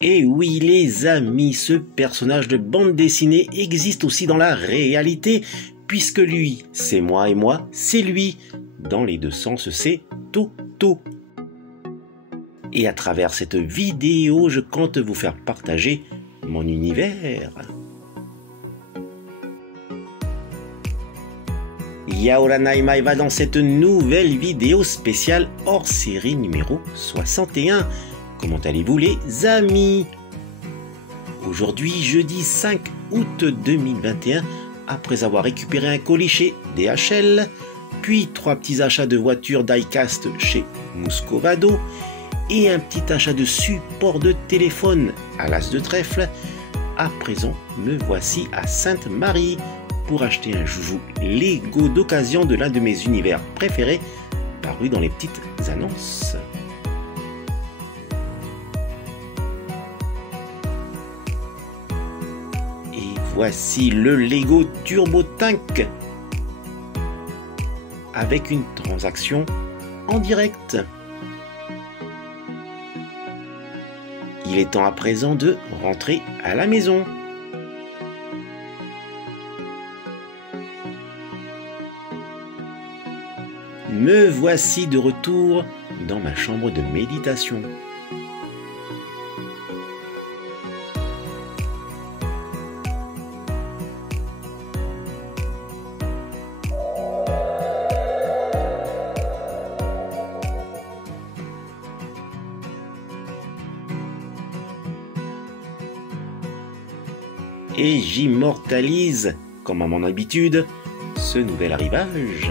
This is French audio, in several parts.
Et oui les amis, ce personnage de bande dessinée existe aussi dans la réalité, puisque lui, c'est moi et moi, c'est lui. Dans les deux sens, c'est Toto. Et à travers cette vidéo, je compte vous faire partager mon univers. Yaola Naima va dans cette nouvelle vidéo spéciale hors série numéro 61. Comment allez-vous les amis? Aujourd'hui, jeudi 5 août 2021, après avoir récupéré un colis chez DHL, puis 3 petits achats de voitures diecast chez Muscovado et un petit achat de support de téléphone à l'As de Trèfle, à présent me voici à Sainte-Marie pour acheter un joujou Lego d'occasion de l'un de mes univers préférés paru dans les petites annonces. Et voici le Lego Turbo Tank avec une transaction en direct. Il est temps à présent de rentrer à la maison. Me voici de retour dans ma chambre de méditation. Et j'immortalise, comme à mon habitude, ce nouvel arrivage.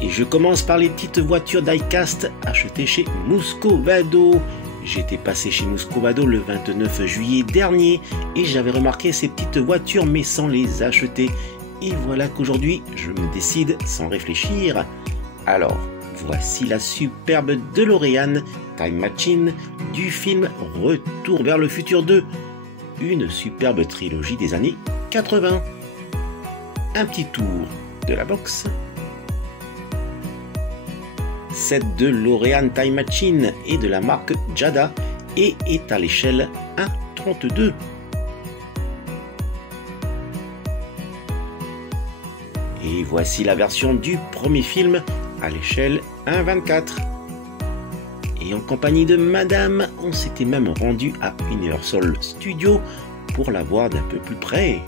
Et je commence par les petites voitures diecast achetées chez Muscovado. J'étais passé chez Muscovado le 29 juillet dernier et j'avais remarqué ces petites voitures mais sans les acheter. Et voilà qu'aujourd'hui, je me décide sans réfléchir. Alors, voici la superbe DeLorean Time Machine du film Retour vers le futur 2. Une superbe trilogie des années 80. Un petit tour de la box. Cette DeLorean Time Machine est de la marque Jada et est à l'échelle 1:32. Et voici la version du premier film à l'échelle 1:24. Et en compagnie de madame, on s'était même rendu à Universal Studios pour la voir d'un peu plus près.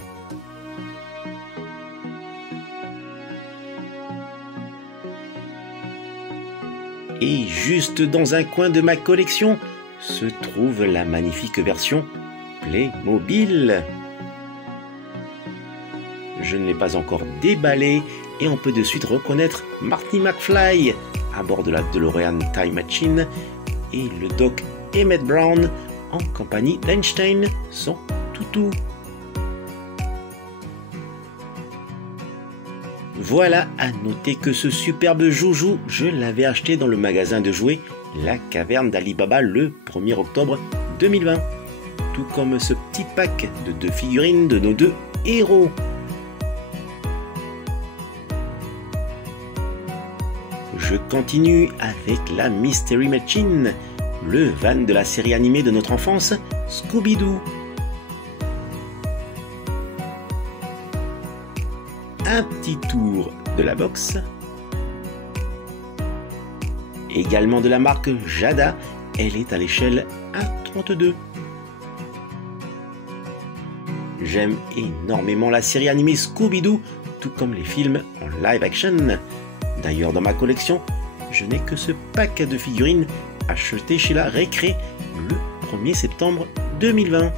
Et juste dans un coin de ma collection se trouve la magnifique version Playmobil. Je ne l'ai pas encore déballé et on peut de suite reconnaître Marty McFly à bord de la DeLorean Time Machine et le doc Emmett Brown en compagnie d'Einstein, son toutou. Voilà à noter que ce superbe joujou, je l'avais acheté dans le magasin de jouets La Caverne d'Alibaba le 1er octobre 2020. Tout comme ce petit pack de 2 figurines de nos 2 héros. Je continue avec la Mystery Machine, le van de la série animée de notre enfance, Scooby-Doo. Un petit tour de la box. Également de la marque Jada, elle est à l'échelle 1:32. J'aime énormément la série animée Scooby-Doo, tout comme les films en live action. D'ailleurs, dans ma collection, je n'ai que ce pack de figurines acheté chez la Récré le 1er septembre 2020.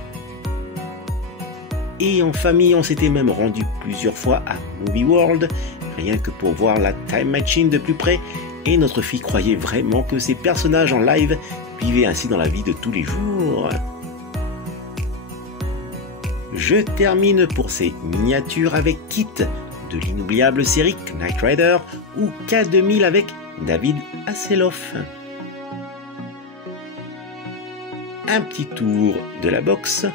Et en famille, on s'était même rendu plusieurs fois à Movie World, rien que pour voir la Time Machine de plus près, et notre fille croyait vraiment que ces personnages en live vivaient ainsi dans la vie de tous les jours. Je termine pour ces miniatures avec Kit de l'inoubliable série Knight Rider ou K2000 avec David Hasselhoff. Un petit tour de la box.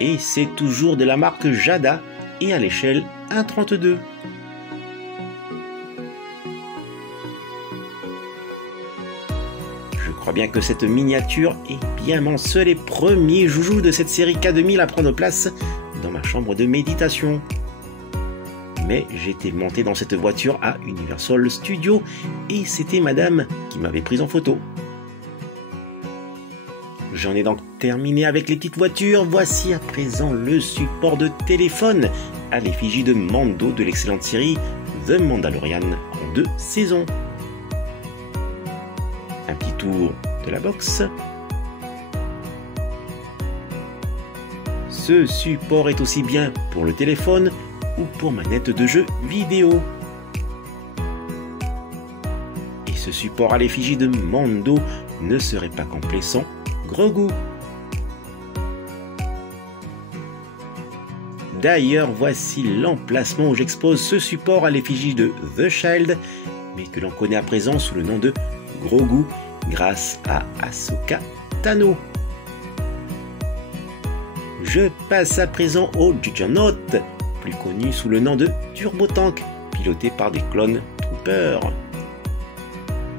Et c'est toujours de la marque Jada et à l'échelle 1,32. Je crois bien que cette miniature est bien mon seul et premier joujou de cette série K2000 à prendre place dans ma chambre de méditation. Mais j'étais monté dans cette voiture à Universal Studios et c'était madame qui m'avait prise en photo. J'en ai donc terminé avec les petites voitures. Voici à présent le support de téléphone à l'effigie de Mando de l'excellente série The Mandalorian en 2 saisons. Un petit tour de la box. Ce support est aussi bien pour le téléphone ou pour manette de jeu vidéo. Et ce support à l'effigie de Mando ne serait pas complet sans Grogu. D'ailleurs, voici l'emplacement où j'expose ce support à l'effigie de The Child, mais que l'on connaît à présent sous le nom de Grogu, grâce à Ahsoka Tano. Je passe à présent au Juggernaut, plus connu sous le nom de Turbo Tank, piloté par des clones troopers.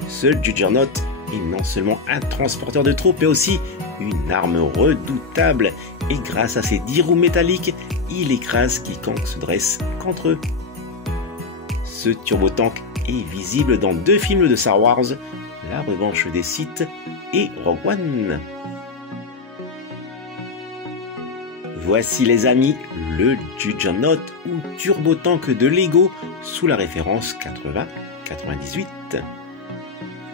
Ce Juggernaut est non seulement un transporteur de troupes, mais aussi une arme redoutable, et grâce à ses 10 roues métalliques, il écrase quiconque se dresse contre eux. Ce Turbo Tank est visible dans 2 films de Star Wars, La Revanche des Sith et Rogue One. Voici les amis, le Juggernaut ou Turbo Tank de Lego sous la référence 80-98.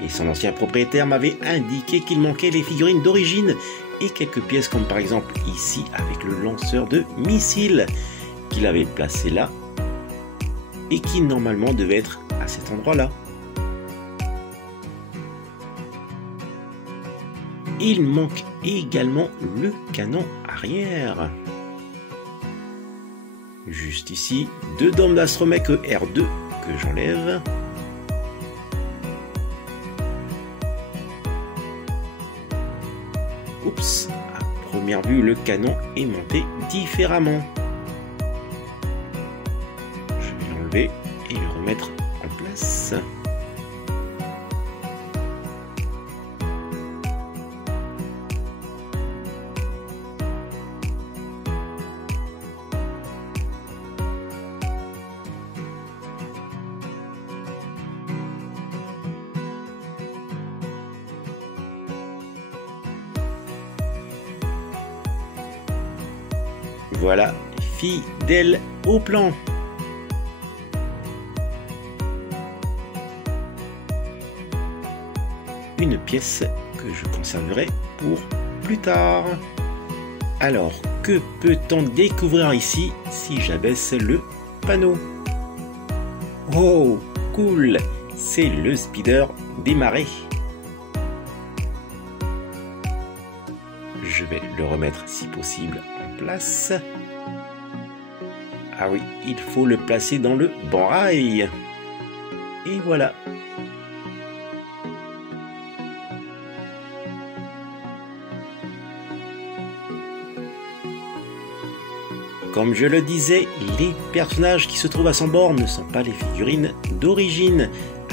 Et son ancien propriétaire m'avait indiqué qu'il manquait les figurines d'origine et quelques pièces comme par exemple ici avec le lanceur de missiles qu'il avait placé là et qui normalement devait être à cet endroit-là. Il manque également le canon arrière. Juste ici, 2 dômes d'Astromech R2 que j'enlève. Oups, à première vue, le canon est monté différemment. Je vais l'enlever et le remettre en place. Voilà, fidèle au plan. Une pièce que je conserverai pour plus tard. Alors, que peut-on découvrir ici si j'abaisse le panneau? Oh, cool! C'est le speeder des marées. Je vais le remettre si possible en place. Ah oui, il faut le placer dans le bon rail. Et voilà. Comme je le disais, les personnages qui se trouvent à son bord ne sont pas les figurines d'origine.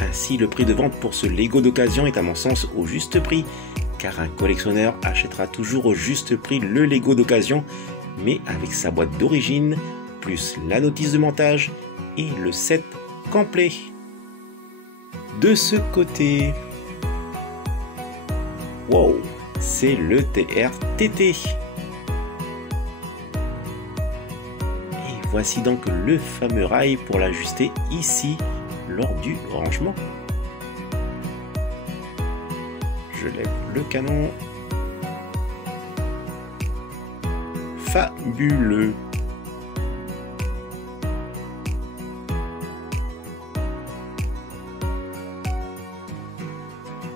Ainsi, le prix de vente pour ce Lego d'occasion est à mon sens au juste prix, car un collectionneur achètera toujours au juste prix le Lego d'occasion, mais avec sa boîte d'origine, plus la notice de montage et le set complet. De ce côté, wow, c'est le TRTT. Et voici donc le fameux rail pour l'ajuster ici lors du rangement. Je lève le canon. Fabuleux.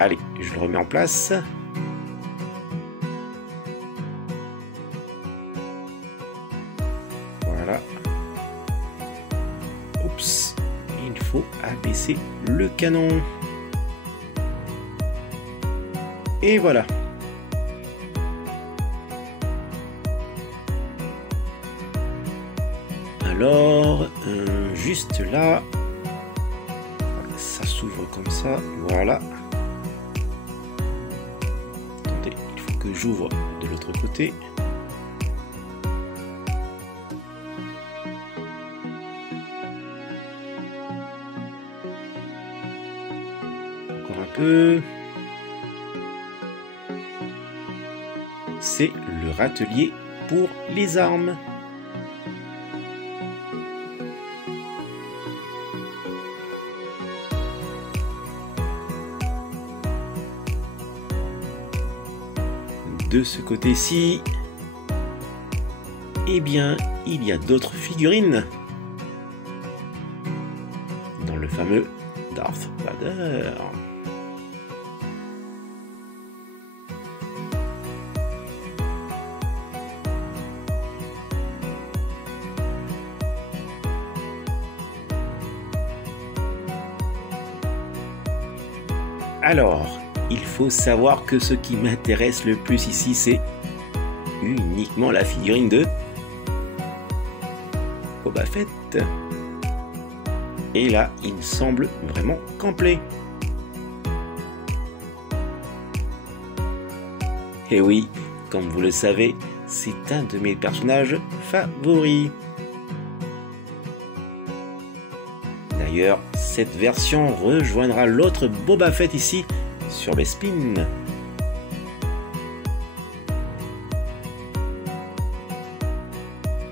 Allez, je le remets en place. Voilà. Oups, il faut abaisser le canon. Et voilà. Alors, juste là, ça s'ouvre comme ça, voilà. Attendez, il faut que j'ouvre de l'autre côté. Encore un peu. C'est le râtelier pour les armes. De ce côté-ci, eh bien, il y a d'autres figurines dans le fameux Darth Vader. Alors, il faut savoir que ce qui m'intéresse le plus ici, c'est uniquement la figurine de Boba Fett. Et là, il me semble vraiment complet. Et oui, comme vous le savez, c'est un de mes personnages favoris. D'ailleurs, cette version rejoindra l'autre Boba Fett ici sur Bespin.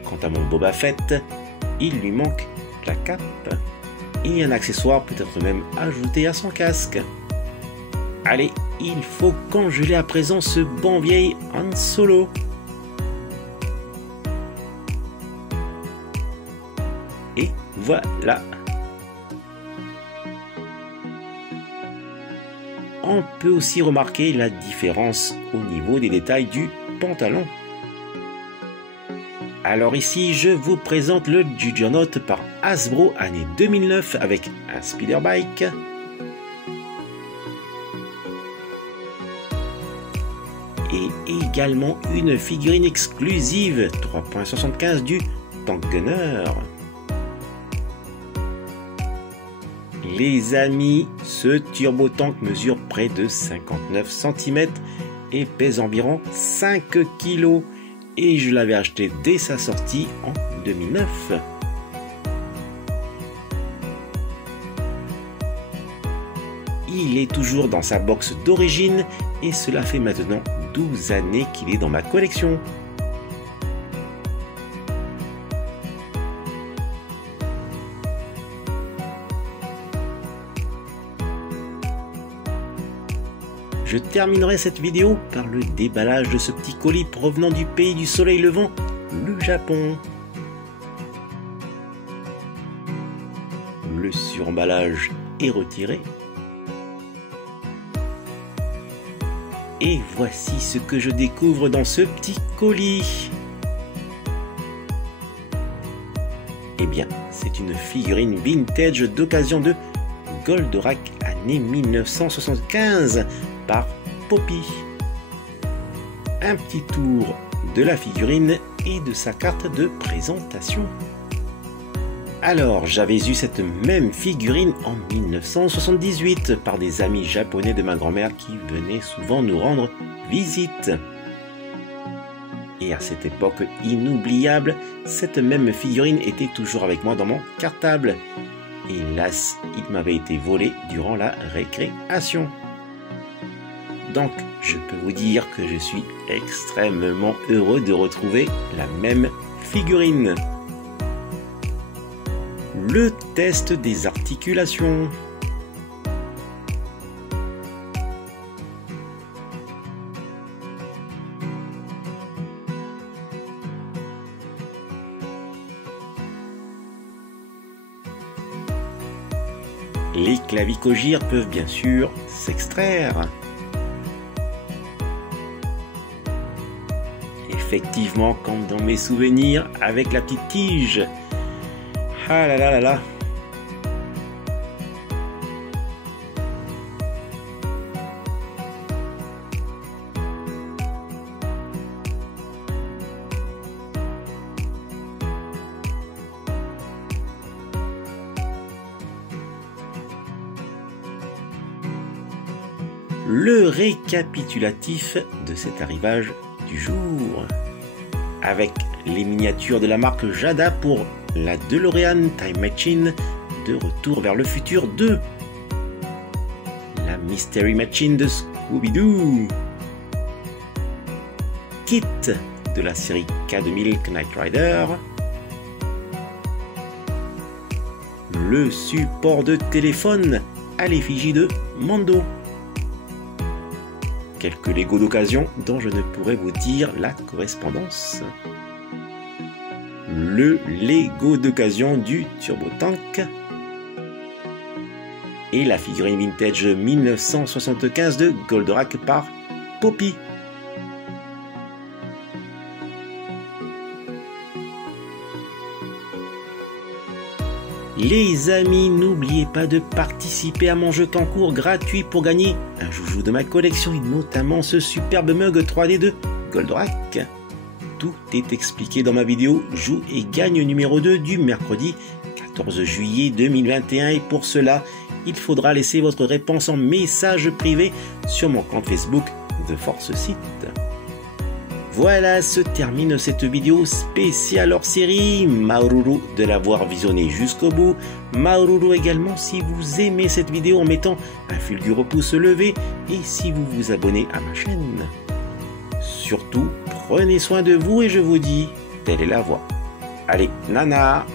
Quant à mon Boba Fett, il lui manque la cape et un accessoire peut-être même ajouté à son casque. Allez, il faut congeler à présent ce bon vieil Han Solo. Et voilà. On peut aussi remarquer la différence au niveau des détails du pantalon. Alors ici, je vous présente le Juggernaut par Hasbro année 2009 avec un speederbike, et également une figurine exclusive 3.75 du Tank Gunner. Les amis, ce turbo tank mesure près de 59 cm et pèse environ 5 kg. Et je l'avais acheté dès sa sortie en 2009. Il est toujours dans sa box d'origine et cela fait maintenant 12 années qu'il est dans ma collection. Je terminerai cette vidéo par le déballage de ce petit colis provenant du pays du soleil levant, le Japon. Le suremballage est retiré. Et voici ce que je découvre dans ce petit colis. Eh bien, c'est une figurine vintage d'occasion de Goldorak année 1975 par Poppy. Un petit tour de la figurine et de sa carte de présentation. Alors, j'avais eu cette même figurine en 1978 par des amis japonais de ma grand-mère qui venaient souvent nous rendre visite. Et à cette époque inoubliable, cette même figurine était toujours avec moi dans mon cartable. Hélas, il m'avait été volé durant la récréation. Donc, je peux vous dire que je suis extrêmement heureux de retrouver la même figurine. Le test des articulations. Les clavicogires peuvent bien sûr s'extraire. Effectivement, comme dans mes souvenirs, avec la petite tige. Ah là là là là. le récapitulatif de cet arrivage du jour. Avec les miniatures de la marque Jada pour la DeLorean Time Machine de Retour vers le futur 2. La Mystery Machine de Scooby-Doo. Kit de la série K2000 Knight Rider. Le support de téléphone à l'effigie de Mando. Quelques Lego d'occasion dont je ne pourrais vous dire la correspondance. Le Lego d'occasion du Turbo Tank. Et la figurine vintage 1975 de Goldorak par Poppy. Les amis, n'oubliez pas de participer à mon jeu concours gratuit pour gagner un joujou de ma collection et notamment ce superbe mug 3D de Goldorak. Tout est expliqué dans ma vidéo Joue et gagne numéro 2 du mercredi 14 juillet 2021 et pour cela, il faudra laisser votre réponse en message privé sur mon compte Facebook The Force Site. Voilà, se termine cette vidéo spéciale hors série. Maururu de l'avoir visionnée jusqu'au bout. Maururu également si vous aimez cette vidéo en mettant un fulgureux pouce levé et si vous vous abonnez à ma chaîne. Surtout, prenez soin de vous et je vous dis, telle est la voie. Allez, nana!